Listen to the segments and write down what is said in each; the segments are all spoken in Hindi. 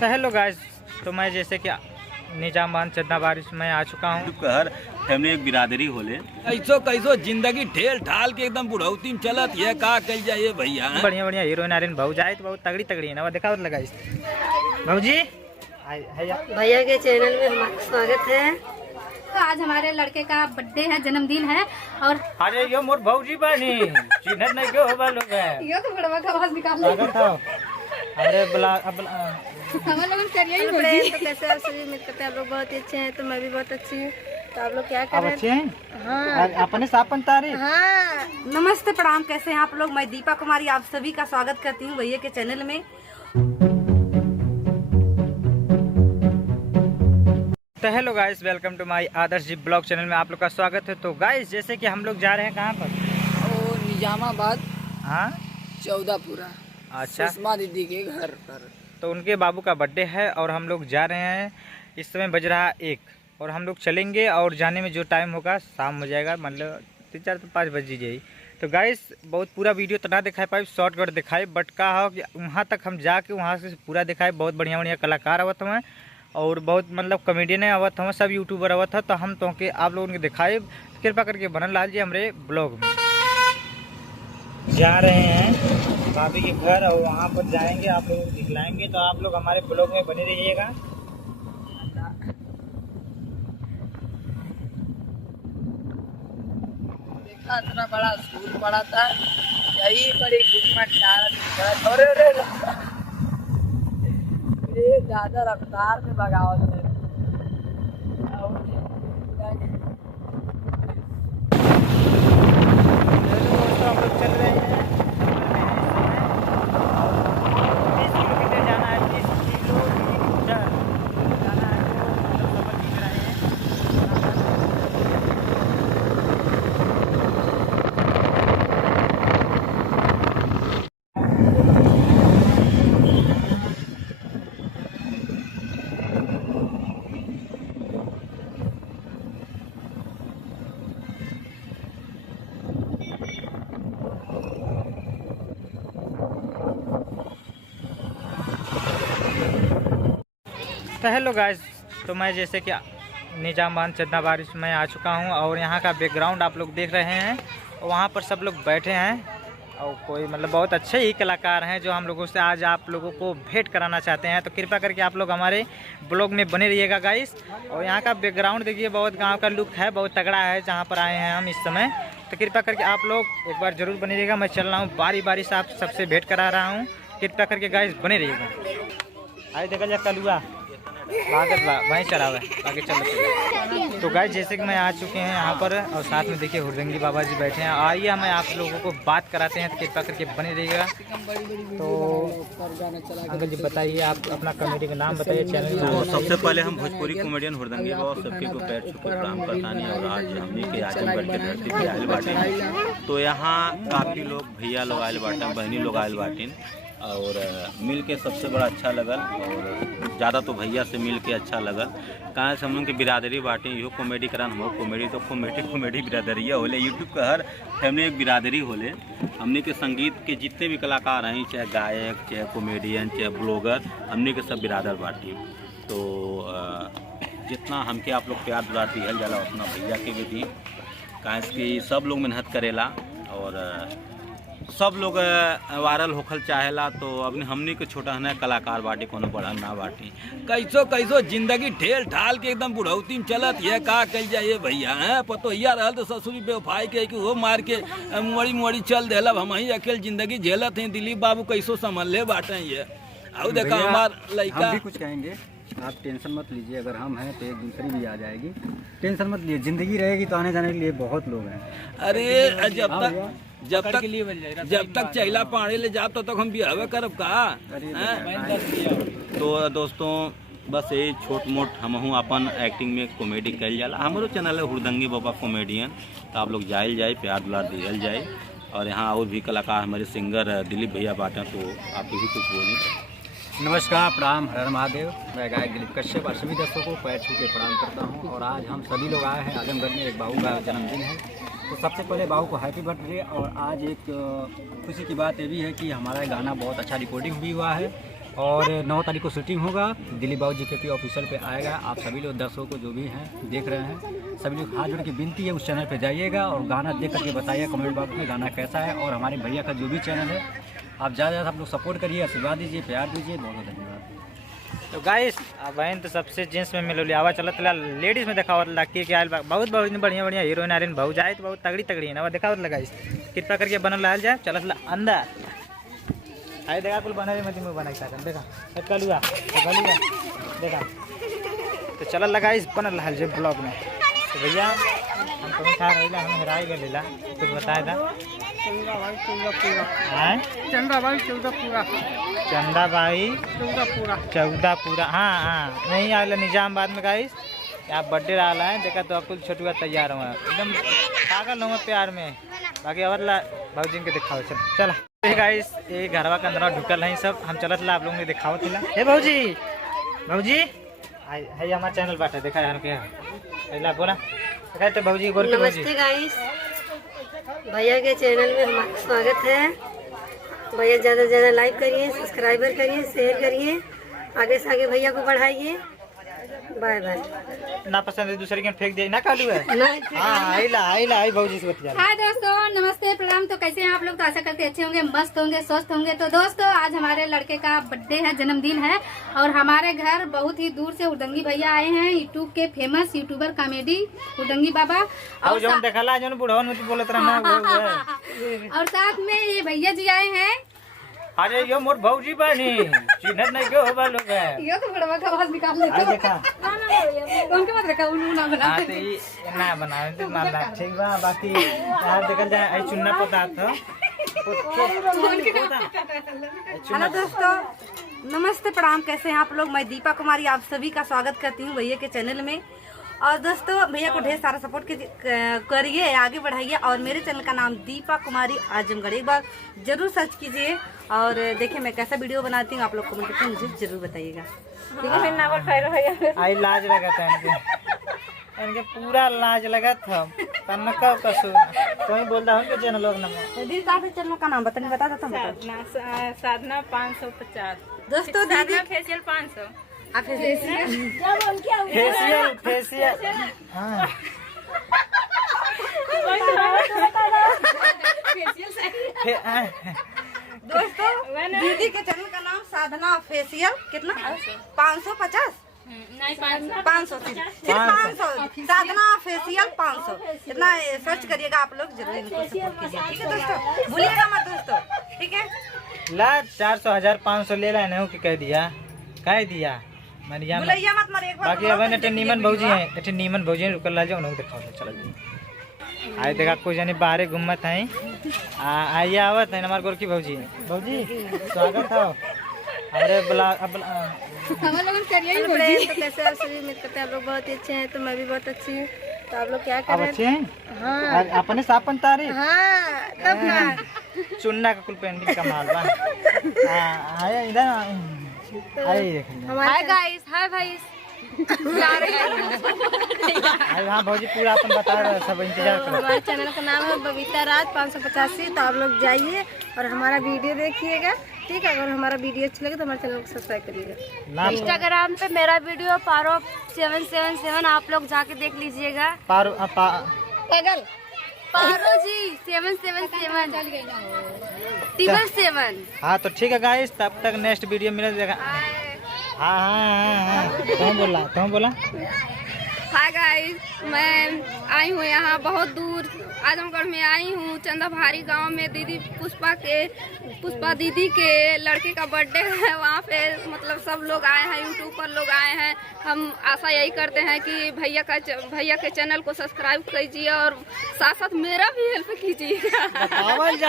तो हेलो गाइस, तो मैं जैसे कि निजामबाद चंदा बारिश में आ चुका हूँ। हर फैमिली एक बिरादरी होले कैसो जिंदगी ठेल ठाल के एकदम बुढ़ौती में चलत है। का कल जाइए भैया, बढ़िया बढ़िया हीरोइन आर्यन भाऊ जाए तो बहुत तगड़ी तगड़ी है ना, वो देखा और लगा भाऊ जी। भैया के चैनल में हमारा स्वागत है। तो आज हमारे लड़के का बर्थडे है, जन्मदिन है। और अरे यो मोर भाऊजी बानी चिन्हत नहीं क्यों होबा लोग है यो तो बड़वा का आवाज निकाल ले। अरे बला हम लोग करिए ही तो भौजी। कैसे आप सभी उम्मीद करते हैं आप लोग बहुत ही अच्छे हैं, तो मैं भी बहुत अच्छी हूँ। तो आप लोग क्या कर अब रहे अच्छे हैं? हैं। हाँ अपने सापन तारी। हाँ, नमस्ते प्रणाम, कैसे हैं आप लोग? मैं दीपा कुमारी आप सभी का स्वागत करती हूँ भैया के चैनल में। तो hello guys, welcome to my Adarsh ji blog channel में आप लोग का स्वागत है। तो गाइस जैसे कि हम लोग जा रहे हैं कहाँ पर? और निजामाबाद हाँ 14 अच्छा, सुषमा दीदी के घर पर। तो उनके बाबू का बर्थडे है और हम लोग जा रहे हैं। इस समय बज रहा 1 और हम लोग चलेंगे और जाने में जो टाइम होगा शाम हो जाएगा, मतलब 3-4 तो 5 बज जाएगी। तो गाइस बहुत पूरा वीडियो तो ना दिखाई पाए, शॉर्टकट दिखाए, बट कहा हो कि वहाँ तक हम जाके वहाँ से पूरा दिखाए। बहुत बढ़िया बढ़िया कलाकार आवत हुए और बहुत मतलब कॉमेडियन आवत हुए, सब यूट्यूबर आवत है। तो हम तो के आप लोगों को दिखाए, कृपा करके बनल लाल जी हमारे ब्लॉग में। जा रहे हैं भाभी के घर और वहाँ पर जाएंगे, आप लोगों को दिखलाएंगे। तो आप लोग हमारे ब्लॉग में बने रहिएगा। देखा इतना बड़ा स्कूल पड़ा था, यही बड़ी घूमट ज्यादा रफ्तार में बगावत है। हम लोग चल रहे हैं, 30 किलोमीटर जाना है, 30 किलोमीटर जाना है। तो सफर खींच रहे हैं। तो हेलो गाइस, तो मैं जैसे कि निजामबाद चंदा बारिश में आ चुका हूँ और यहाँ का बैकग्राउंड आप लोग देख रहे हैं। और वहाँ पर सब लोग बैठे हैं और कोई मतलब बहुत अच्छे ही कलाकार हैं जो हम लोगों से आज आप लोगों को भेंट कराना चाहते हैं। तो कृपा करके आप लोग हमारे ब्लॉग में बने रहिएगा गाइस। और यहाँ का बैकग्राउंड देखिए, बहुत गाँव का लुक है, बहुत तगड़ा है जहाँ पर आए हैं हम इस समय। तो कृपा करके आप लोग एक बार ज़रूर बने रहिएगा। मैं चल रहा हूँ बारी बारी से, आप सबसे भेंट करा रहा हूँ। कृपा करके गाइस बने रहिएगा। आइए देखा जाए कलुआ लागत बा वहीं चढ़ावे आगे चलो। तो गाइस जैसे कि मैं आ चुके हैं यहाँ पर और साथ में देखिए हुरदंगी बाबा जी बैठे हैं। आइए हमें आप लोगों को बात कराते हैं, तो कृपा करके बने रहिएगा। तो अंकल जी बताइए, आप अपना कमेटी का नाम बताइए, चैनल का तो नाम। सबसे पहले हम भोजपुरी कॉमेडियन हुरदंगी बाबा सबके को पैर छू के प्रणाम करता नहीं। और आज हमने के आजमगढ़ के धरती पे आयल बाटिन, तो यहाँ काफ़ी लोग भैया लोग आयल बाटिन, बहनी लोग आयल बाटिन और मिल के सबसे बड़ा अच्छा लगल। और ज़्यादा तो भैया से मिल के अच्छा लगल, कहाँ से हम लोग की बिरादरी बाटें, इहो कॉमेडी करान, हम कॉमेडी तो कॉमेडी बिरादरिया होले। यूट्यूब का हर फैमिली एक बिरादरी होले। हमने के संगीत के जितने भी कलाकार हैं, चाहे गायक, चाहे कॉमेडियन, चाहे ब्लॉगर, हमने के सब बिरादर बाटी। तो जितना हमके आप लोग प्यार दुलार दिहल जाला उतना भैया के भी दी, कहाँ कि सब लोग मेहनत करेला और सब लोग वायरल होखल चाहेला। तो अब हमने के छोटा है कलाकार बाटी, कोनो बड़ा ना बाटी। कैसो जिंदगी ठेल ठाल के एकदम बुढ़ौती में चलत है। का कल जाइए भैया, हैं पतोहिया रहल तो ससुरी बेवफाई के कि वो मार के मोड़ी चल देला। हम ही अकेले जिंदगी झेलत हैं। दिलीप बाबू कैसो संभल ले बाटे ये। और देखा हमार लड़का, हम भी कुछ कहेंगे, आप टेंशन मत लीजिए। अगर हम हैं तो एक दूसरी भी आ जाएगी, टेंशन मत लीजिए। जिंदगी रहेगी तो आने जाने के लिए बहुत लोग हैं। अरे जब तक चैला पानी ले जाब तब तक हम बिहावे करब का। तो दोस्तों बस ये छोट मोट हमहूँ अपन एक्टिंग में कॉमेडी कल जाला। हमारो चैनल है हुरदंगी बाबा कॉमेडियन, तो आप लोग जाइल जाए, प्यार दुलार दिहल जाए। और यहाँ और भी कलाकार हमारे सिंगर दिलीप भैया बाटे, तो आप भी कुछ बोलिए। नमस्कार, प्रणाम, हर हर महादेव। मैं गायक दिलीप कश्यप और सभी दर्शकों को पैर छू के प्रणाम करता हूँ। और आज हम सभी लोग आए हैं आजमगढ़ में, एक बाबू का जन्मदिन है। तो सबसे पहले बाबू को हैप्पी बर्थडे। और आज एक खुशी की बात ये भी है कि हमारा गाना बहुत अच्छा रिकॉर्डिंग भी हुआ है और 9 तारीख को शूटिंग होगा, दिलीप बाबू JKP ऑफिशियल पे आएगा। आप सभी लोग दर्शकों को जो भी हैं देख रहे हैं, सभी लोग हाथ जोड़ के विनती है उस चैनल पे जाइएगा और गाना देख करके बताइए कमेंट बॉक्स में गाना कैसा है। और हमारे भैया का जो भी चैनल है आप ज़्यादा से ज़्यादा आप लोग सपोर्ट करिए, आशीर्वाद दीजिए, प्यार दीजिए। बहुत बहुत धन्यवाद। तो गाइस बहन तो सबसे जेंट्स में मिलो आवा चलत लेडीज में देखा लड़की के आयल बहुत बहुत बढ़िया बढ़िया हीरोइन आयरन भाव जाए तो बहुत तगड़ी तगड़ी है ना देखा गाइस। कृपा करके बनल लाल जाए चलत अंदर आई देखा कुल बना मत मुँह बना देखा कलुआ देखा तो चल लगा इस बनल लाल जो ब्लॉग में। तो भैया हम तुम्हें खा रही हम हेराई गए कुछ बताया था चौदहपुरा हाँ नहीं आया निजामाबाद में गाइस। यहाँ बर्थडे रहा है देखा तो अकुल छोटुआ तैयार हुआ एकदम पागल हुआ प्यार में। बाकी और भाजी के दिखाओ चल गाइस ये घरवा के अंदर ढुकल है सब हम चलत ला आप लोगों ने दिखाओ थिला। हे भाजी है हमारा चैनल बाटे देखा यार के बोला देखा तो भाजी गोर नमस्ते गाइस, भैया के चैनल में हमारा स्वागत है। भैया ज़्यादा से ज़्यादा लाइक करिए, सब्सक्राइबर करिए, शेयर करिए, आगे से आगे भैया को बढ़ाइए। Bye bye. ना पसंद है दूसरे के फेंक दे ना कालू है। हाँ आई भाजी से बतिया। हाय दोस्तों, नमस्ते प्रणाम। तो कैसे हैं आप लोग? तो आशा करते अच्छे होंगे, मस्त होंगे, स्वस्थ होंगे। तो दोस्तों आज हमारे लड़के का बर्थडे है, जन्मदिन है और हमारे घर बहुत ही दूर से उर्दंगी भैया आए हैं, यूट्यूब के फेमस यूट्यूबर कॉमेडी उर्दंगी बाबा। और जो देखला जो बुढ़वन में बोलत रहना और साथ में ये भैया जी आए हैं। अरे यो मोर भौजी बनी चिन्हत नहीं क्यों होबा लोग है ये तो बड़वा का आवाज निकाल लेते हैं। देखा उनके बाद रखा उन्होंने ना बना हां तो ये ना बनावे तो मान ला ठीक बा। बाकी यार देखल जाए आई चुन्ना पता था। हेलो दोस्तों, नमस्ते प्रणाम, कैसे हैं आप लोग? मैं दीपा कुमारी आप सभी का स्वागत करती हूँ भैया के चैनल में। और दोस्तों भैया को ढेर सारा सपोर्ट करिए, आगे बढ़ाइए। और मेरे चैनल का नाम दीपा कुमारी आजमगढ़, एक बार जरूर सर्च कीजिए और देखिए मैं कैसा वीडियो बनाती हूँ। आप लोग कमेंट करके मुझे जरूर बताइएगा। ठीक है, ना बोल पाए भैया आई लाज लगा था इनके पूरा लाज लगा था तन का कसू तो ही बोलता हूं कि चैनल लोग नाम दीदी काफी चैनल का नाम बताने बता देता हूं। साधना 550। दोस्तों दीदी फेशियल 500। आप फेशियल हाँ दोस्तों दीदी के चैनल का नाम साधना फेशियल कितना 550 नहीं 500 साधना फेशियल 500 इतना सर्च करिएगा आप लोग, जरूर इनको सपोर्ट कीजिए। ठीक है दोस्तों, भूलिएगा मत दोस्तों। ठीक है ला 400 1500 ले रहा है कि कह दिया मरिया भूलिए मत मर एक बार। बाकी अब ने नीमन भौजी है एटे नीमन भौजी है रुकल ला जाओ ना दिखाओ चलो आए देखा कुछ जानी बाहर घूमत है आइए आवत है हमारे गोरकी भौजी स्वागत है। अरे बुला अब हम लोग करिए तो कैसे आप सभी उम्मीद करते हैं आप लोग बहुत ही अच्छे हैं, तो मैं भी बहुत अच्छी हूँ। तो आप लोग क्या कर रहे अच्छे हैं? हाँ अपने सापन तारीफ हाँ तब ना चुन्ना का कुल पेंटिंग का माल बा आया इधर आइए देख हाय गाइस, हाय भाई हाँ भौजी पूरा अपन बता रहे सब इंतजार कर। हमारे चैनल का नाम है बबीता राज 585। तो आप लोग जाइए और हमारा वीडियो देखिएगा। ठीक है, अगर हमारा वीडियो अच्छा लगे तो हमारे चैनल को सब्सक्राइब करिएगा। इंस्टाग्राम पे मेरा वीडियो पारो 777 आप लोग जाके देख लीजिएगा। पारो जी 777 हाँ तो ठीक है गाइस, तब तक नेक्स्ट वीडियो मिलेगा। हाँ तुम बोला हाय गाइस, मैं आई हूँ यहाँ बहुत दूर आजमगढ़ में आई हूँ, चंदा भारी गांव में। दीदी पुष्पा दीदी के लड़के का बर्थडे है, वहाँ पे मतलब सब लोग आए हैं, यूट्यूब पर लोग आए हैं। हम आशा यही करते हैं कि भैया के चैनल को सब्सक्राइब कीजिए और साथ साथ मेरा भी हेल्प कीजिएगा।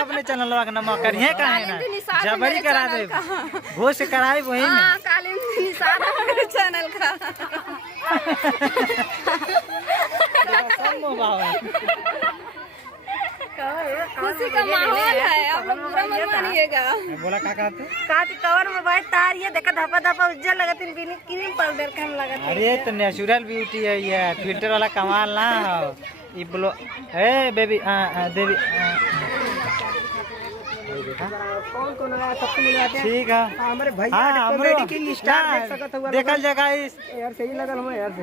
अपने चैनल का नाम करिए जबरी करा दे घोष कराई वही मेरे चैनल का खुशी का माहौल है, आप लोग बुरा मत मानिएगा। बोला का कहते कवर मोबाइल तार ये देखा धपा धपा उज्जर लगत इन बिनी क्रीम पाउडर का हम लगत। अरे तो नेचुरल ब्यूटी है ये, फिल्टर वाला कमाल ना हो। ये बोलो ए बेबी देवी भाई देखा कौन कौन आया सबसे मिलवाते हैं। ठीक है। हमारे भैया हाँ, कॉमेडी किंग स्टार देख सकत हुआ देखल जगह इस यार सही लगल हमें यार से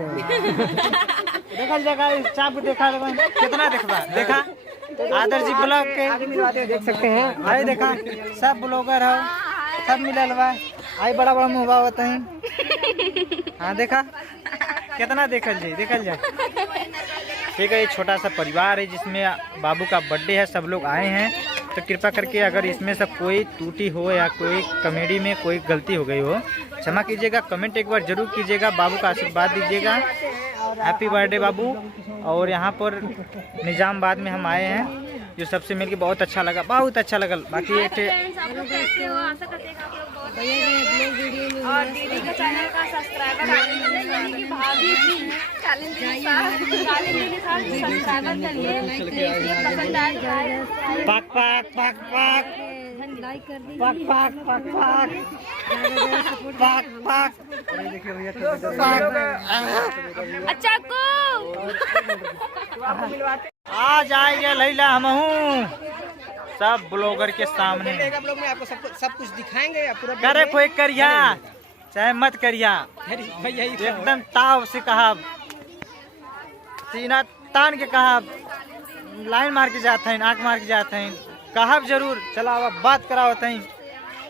देखल जगह इस चाप देखा कितना देखबा देखा आदर्श जी ब्लॉग के आगे मिलवाते हैं, देख सकते हैं। भाई देखा सब ब्लॉगर हो सब मिलल बा आई बड़ा बड़ा मुँह होता है। हाँ देखा कितना देखल जाए। ठीक है, ये छोटा सा परिवार है जिसमें बाबू का बर्थडे है, सब लोग आए हैं। तो कृपा करके अगर इसमें से कोई त्रुटि हो या कोई कॉमेडी में कोई गलती हो गई हो क्षमा कीजिएगा। कमेंट एक बार जरूर कीजिएगा, बाबू का आशीर्वाद दीजिएगा। हैप्पी बर्थडे बाबू। और यहाँ पर निजामबाद में हम आए हैं जो सबसे मिलके बहुत अच्छा लगा, बहुत अच्छा लगा। बाकी एक और दीदी के चैनल का सब्सक्राइबर भाभी जी सब्सक्राइबर करिए। पसंद आए पाक पाक पाक पाक पाक पाक पाक पाक पाक पाक। अच्छा को आज आएंगे लैला हमहू सब ब्लॉगर के सामने। ब्लॉग में आपको सब कुछ दिखाएंगे या पूरा करे कोई करिया चाहे मत करिया, भैया एकदम ताव से कहा, सीना तान के कहा, लाइन मार के जाते हैं, आँख मार के जाते हैं, कहा जरूर। चला अब बात कराओ तहीं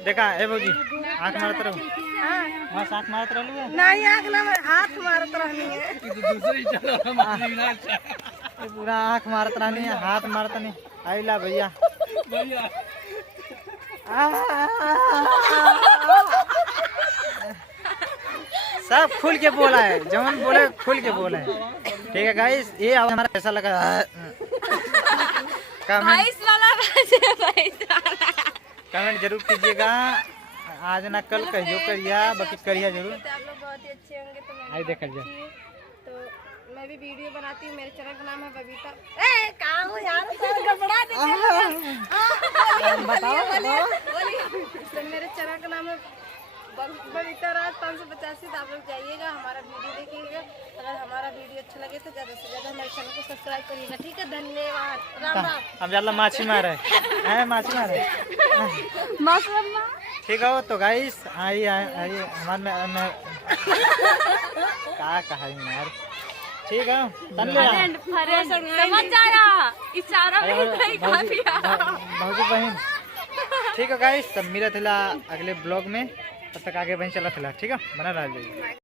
देखा है भौजी आँख मारत रहो। बस आँख मारत रहो नहीं आँख ना हाथ मारत रहनी है। पूरा आँख मारत रहनी है, हाथ मारत नहीं। आइला भैया सब खुल के बोला है, जवन बोले खुल के बोला है। ठीक है गाइस, ये हमारा कैसा लगा कमेंट जरूर कीजिएगा। आज ना कल कहियो करिया, बाकी करिया जरूर। आप लोग बहुत ही अच्छे होंगे तो आई देखल जाए। तो मैं भी वीडियो बनाती हूँ, मेरे चैनल का नाम है बबीता। कहाँ हो यार, गड़बड़ा बताओ। तो मेरे चैनल का नाम है बबीता राज 585। तो आप लोग जाइएगा, हमारा वीडियो देखिएगा। अगर हमारा वीडियो अच्छा लगे तो ज़्यादा से ज़्यादा हमारे चैनल को सब्सक्राइब करिएगा। ठीक है, धन्यवाद। राम राम। हम ज्यादा माछी मारे हैं, माछी मारे। ठीक है तो गाइस आइए हमारे क्या कहा यार। ठीक है समझ आया इशारा में बहुत बहन। ठीक है गाइस, तब मिला था अगले ब्लॉग में, तब तक आगे बहन चला था। ठीक है, बना रहा जाइए।